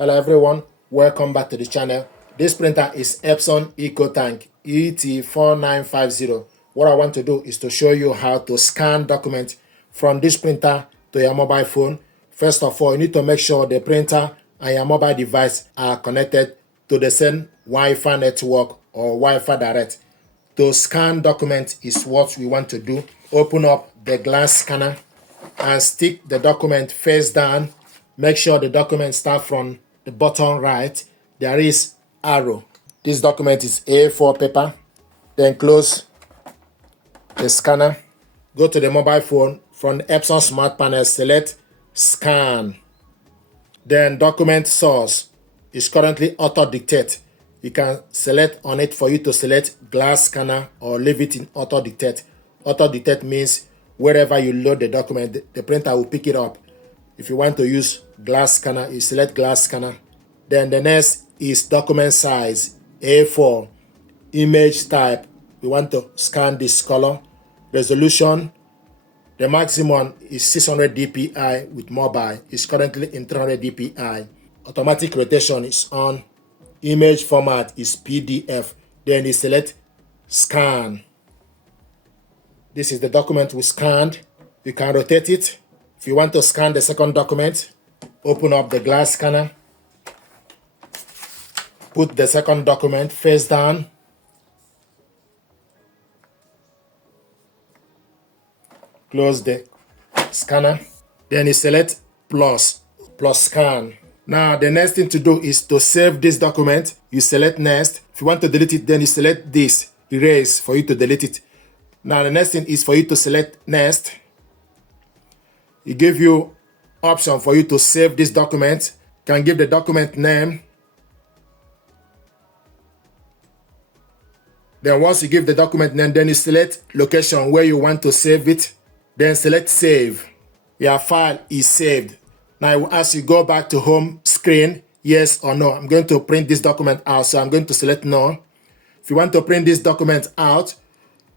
Hello everyone, welcome back to the channel. This printer is Epson ET-4950. What I want to do is to show you how to scan documents from this printer to your mobile phone. First of all, you need to make sure the printer and your mobile device are connected to the same Wi-Fi network or Wi-Fi direct. To scan documents is what we want to do. Open up the glass scanner and stick the document face down. Make sure the document starts from the bottom right. There is arrow. This document is A4 paper. Then close the scanner. Go to the mobile phone. From the Epson Smart Panel, select Scan. Then document source is currently auto dictate. You can select on it for you to select glass scanner or leave it in auto dictate. Auto dictate means wherever you load the document, the printer will pick it up. If you want to use glass scanner, you select glass scanner. Then the next is document size, A4. Image type, we want to scan this color. Resolution, the maximum is 600 dpi with mobile. It's currently in 300 dpi. Automatic rotation is on. Image format is PDF. Then you select scan. This is the document we scanned. You can rotate it. If you want to scan the second document, open up the glass scanner. Put the second document face down. Close the scanner. Then you select plus scan. Now the next thing to do is to save this document. You select next. If you want to delete it, then you select this, erase, for you to delete it. Now the next thing is for you to select next. It gives you option for you to save this document. You can give the document name. Then once you give the document name, then you select location where you want to save it. Then select save. Your file is saved. Now it will ask you go back to home screen, yes or no. I'm going to print this document out, so I'm going to select no. If you want to print this document out,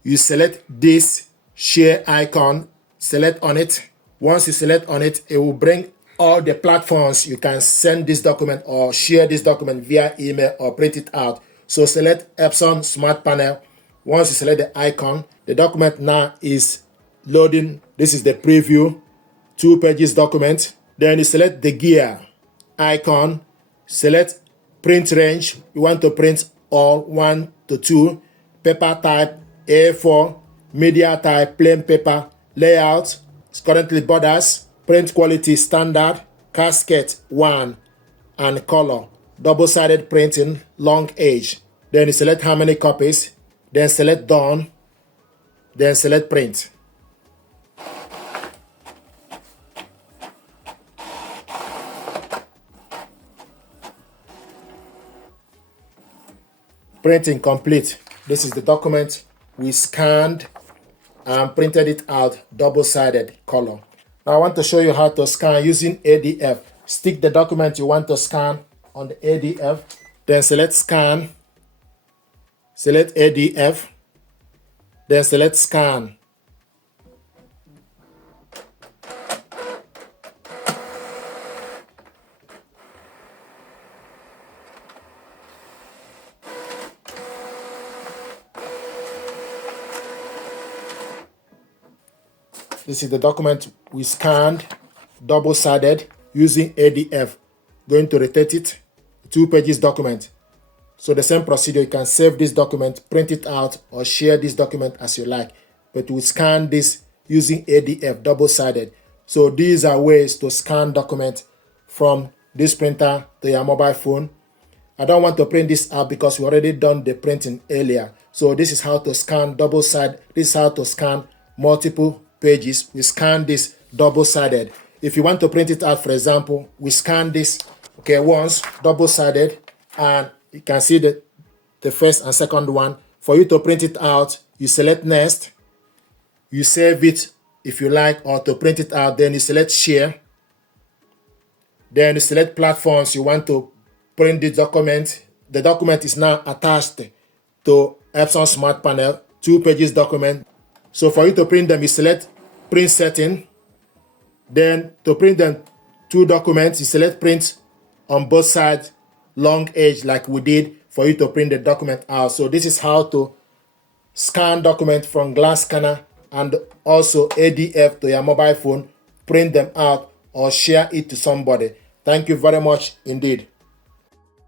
you select this share icon, select on it. Once you select on it, it will bring all the platforms you can send this document or share this document via email or print it out. So select Epson Smart Panel. Once you select the icon, the document now is loading. This is the preview, 2 pages document. Then you select the gear icon, select print range. You want to print all 1 to 2, paper type A4, media type plain paper, layout is currently borders, print quality standard, casket 1, and color, double-sided printing, long edge. Then you select how many copies, then select done, then select print. Printing complete. This is the document we scanned and printed it out, double-sided color. Now I want to show you how to scan using ADF. Stick the document you want to scan on the ADF, then select scan, select ADF, then select scan. This is the document we scanned, double-sided, using ADF. Going to rotate it, 2 pages document. So the same procedure, you can save this document, print it out, or share this document as you like. But we scan this using ADF, double-sided. So these are ways to scan documents from this printer to your mobile phone. I don't want to print this out because we already done the printing earlier. So this is how to scan double-sided. This is how to scan multiple pages. We scan this double-sided. If you want to print it out, for example, we scan this, okay, once, double-sided, and you can see the first and second one. For you to print it out, you select next, you save it if you like, or to print it out, then you select share, then you select platforms you want to print the document. The document is now attached to Epson Smart Panel, 2 pages document. So for you to print them, you select print setting. Then to print them 2 documents, you select print on both sides, long edge like we did for you to print the document out. So this is how to scan document from glass scanner and also ADF to your mobile phone, print them out or share it to somebody. Thank you very much indeed.